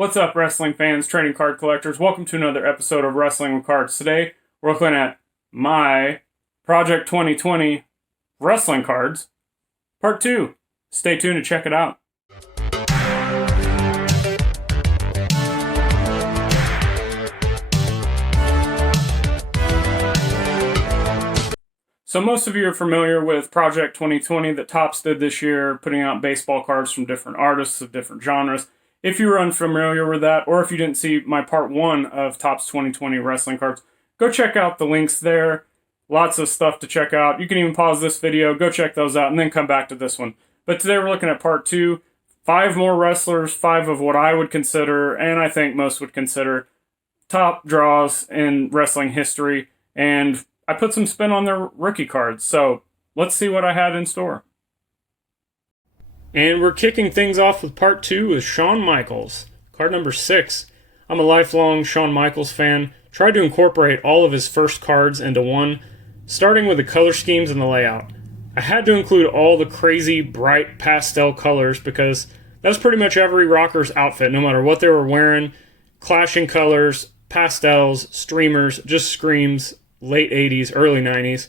What's up, wrestling fans, trading card collectors? Welcome to another episode of Wrestling with Cards. Today, we're looking at my Project 2020 wrestling cards, part 2. Stay tuned to check it out. So most of you are familiar with Project 2020 that Topps did this year, putting out baseball cards from different artists of different genres. If you were unfamiliar with that, or if you didn't see my part 1 of Topps 2020 wrestling cards, go check out the links there. Lots of stuff to check out. You can even pause this video, go check those out, and then come back to this one. But today we're looking at part 2. 5 more wrestlers, 5 of what I would consider, and I think most would consider, top draws in wrestling history. And I put some spin on their rookie cards, so let's see what I had in store. And we're kicking things off with part 2 with Shawn Michaels. Card number 6. I'm a lifelong Shawn Michaels fan. Tried to incorporate all of his first cards into one, starting with the color schemes and the layout. I had to include all the crazy, bright pastel colors because that's pretty much every rocker's outfit, no matter what they were wearing. Clashing colors, pastels, streamers, just screams, late 80s, early 90s.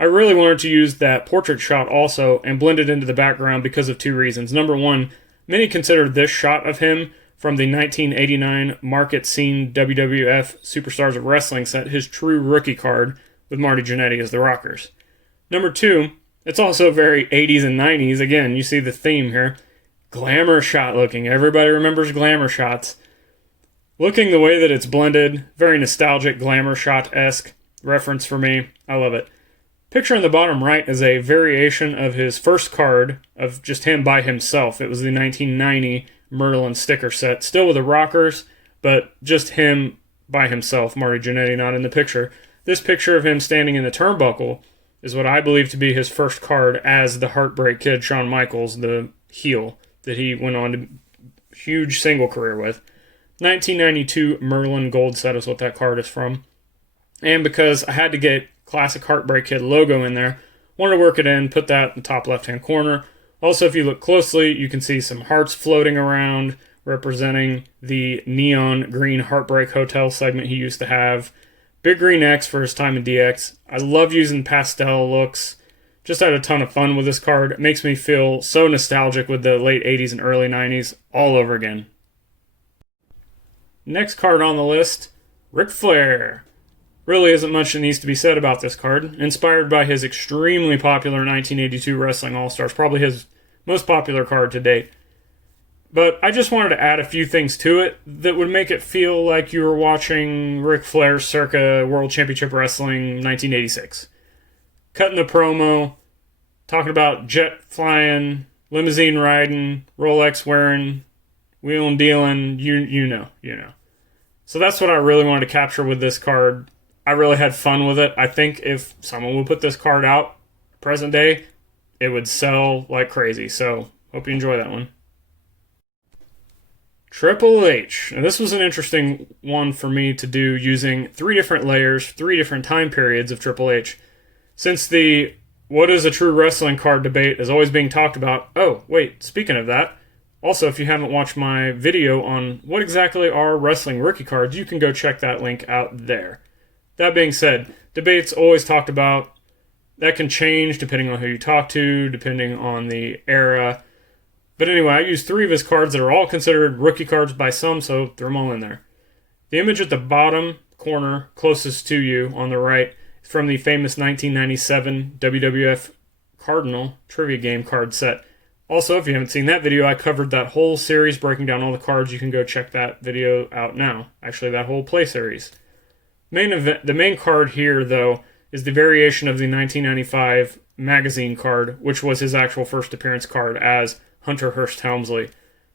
I really wanted to use that portrait shot also and blend it into the background because of 2 reasons. Number 1, many consider this shot of him from the 1989 Market Scene WWF Superstars of Wrestling set his true rookie card with Marty Jannetty as the Rockers. Number 2, it's also very 80s and 90s. Again, you see the theme here. Glamour shot looking. Everybody remembers glamour shots. Looking the way that it's blended, very nostalgic glamour shot-esque reference for me. I love it. Picture in the bottom right is a variation of his first card of just him by himself. It was the 1990 Merlin sticker set, still with the Rockers, but just him by himself, Marty Jannetty not in the picture. This picture of him standing in the turnbuckle is what I believe to be his first card as the Heartbreak Kid, Shawn Michaels, the heel that he went on to huge single career with. 1992 Merlin gold set is what that card is from. And because I had to get classic Heartbreak Kid logo in there, wanted to work it in, put that in the top left-hand corner. Also, if you look closely, you can see some hearts floating around, representing the neon green Heartbreak Hotel segment he used to have. Big green X for his time in DX. I love using pastel looks. Just had a ton of fun with this card. It makes me feel so nostalgic with the late 80s and early 90s all over again. Next card on the list, Ric Flair. Really isn't much that needs to be said about this card. Inspired by his extremely popular 1982 Wrestling All-Stars, probably his most popular card to date. But I just wanted to add a few things to it that would make it feel like you were watching Ric Flair circa World Championship Wrestling 1986. Cutting the promo, talking about jet flying, limousine riding, Rolex wearing, wheeling dealing, you know. So that's what I really wanted to capture with this card. I really had fun with it. I think if someone would put this card out present day, it would sell like crazy. So, hope you enjoy that one. Triple H. Now, this was an interesting one for me to do using 3 different layers, 3 different time periods of Triple H. Since the what is a true wrestling card debate is always being talked about. Oh, wait, speaking of that, also, if you haven't watched my video on what exactly are wrestling rookie cards, you can go check that link out there. That being said, debates always talked about. That can change depending on who you talk to, depending on the era. But anyway, I used 3 of his cards that are all considered rookie cards by some, so throw them all in there. The image at the bottom corner, closest to you on the right, is from the famous 1997 WWF Cardinal trivia game card set. Also, if you haven't seen that video, I covered that whole series breaking down all the cards. You can go check that video out now. Actually, that whole play series. The main card here, though, is the variation of the 1995 magazine card, which was his actual first appearance card as Hunter Hearst Helmsley.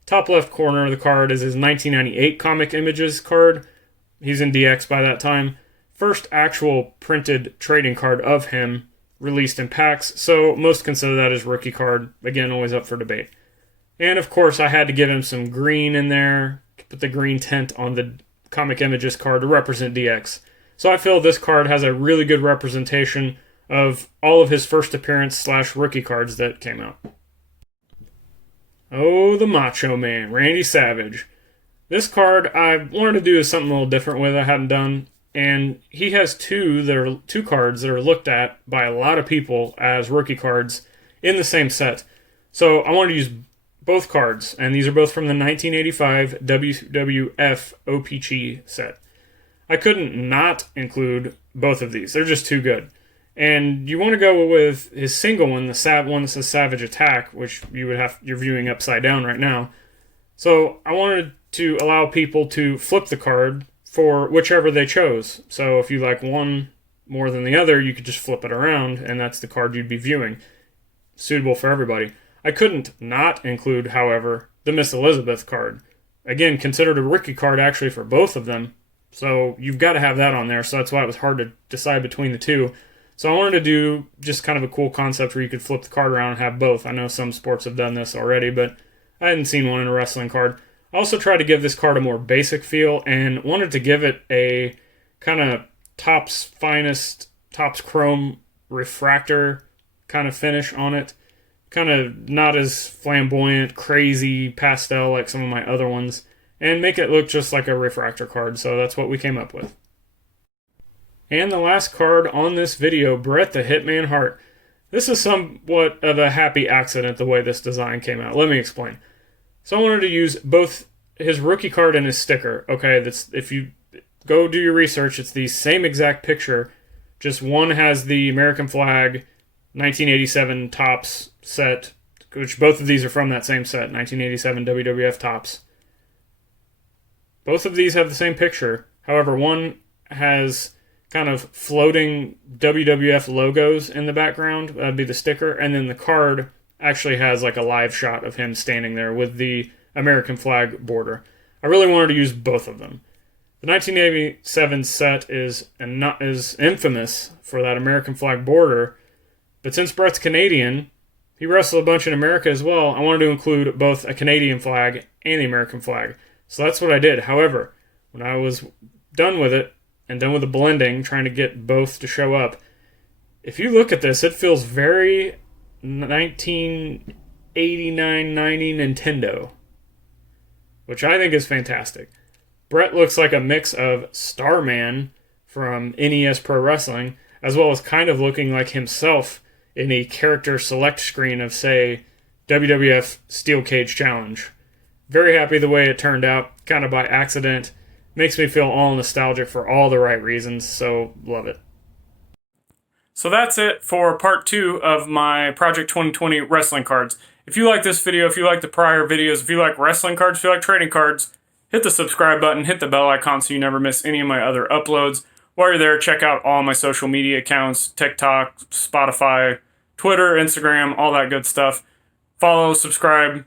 Top left corner of the card is his 1998 Comic Images card. He's in DX by that time. First actual printed trading card of him, released in packs, so most consider that his rookie card. Again, always up for debate. And of course, I had to give him some green in there, put the green tint on the Comic Images card to represent DX. So I feel this card has a really good representation of all of his first appearance / rookie cards that came out. Oh, the Macho Man, Randy Savage. This card I wanted to do something a little different with I hadn't done, and he has two cards that are looked at by a lot of people as rookie cards in the same set. So I wanted to use both cards, and these are both from the 1985 WWF OPC set. I couldn't not include both of these. They're just too good. And you want to go with his single one, the one that says Savage Attack, which you're viewing upside down right now. So I wanted to allow people to flip the card for whichever they chose. So if you like one more than the other, you could just flip it around, and that's the card you'd be viewing. Suitable for everybody. I couldn't not include, however, the Miss Elizabeth card. Again, considered a rookie card actually for both of them. So you've got to have that on there, so that's why it was hard to decide between the two. So I wanted to do just kind of a cool concept where you could flip the card around and have both. I know some sports have done this already, but I hadn't seen one in a wrestling card. I also tried to give this card a more basic feel and wanted to give it a kind of Topps Finest, Topps Chrome refractor kind of finish on it. Kind of not as flamboyant, crazy pastel like some of my other ones, and make it look just like a refractor card, so that's what we came up with. And the last card on this video, Bret the Hitman Hart. This is somewhat of a happy accident the way this design came out. Let me explain. So I wanted to use both his rookie card and his sticker. Okay, if you go do your research, it's the same exact picture, just one has the American flag 1987 Topps set, which both of these are from that same set, 1987 WWF Topps. Both of these have the same picture. However, one has kind of floating WWF logos in the background. That'd be the sticker. And then the card actually has like a live shot of him standing there with the American flag border. I really wanted to use both of them. The 1987 set is infamous for that American flag border, but since Bret's Canadian, he wrestled a bunch in America as well. I wanted to include both a Canadian flag and the American flag. So that's what I did. However, when I was done with it, and done with the blending, trying to get both to show up, if you look at this, it feels very 1989-90 Nintendo, which I think is fantastic. Bret looks like a mix of Starman from NES Pro Wrestling, as well as kind of looking like himself in a character select screen of, say, WWF Steel Cage Challenge. Very happy the way it turned out, kind of by accident. Makes me feel all nostalgic for all the right reasons, so love it. So that's it for part 2 of my Project 2020 wrestling cards. If you like this video, if you like the prior videos, if you like wrestling cards, if you like trading cards, hit the subscribe button, hit the bell icon so you never miss any of my other uploads. While you're there, check out all my social media accounts, TikTok, Spotify, Twitter, Instagram, all that good stuff. Follow, subscribe,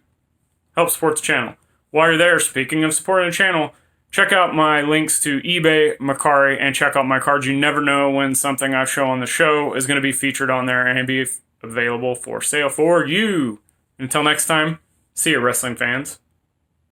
help support the channel. While you're there, speaking of supporting the channel, check out my links to eBay, Mercari, and check out my cards. You never know when something I show on the show is going to be featured on there and be available for sale for you. Until next time, see you, wrestling fans.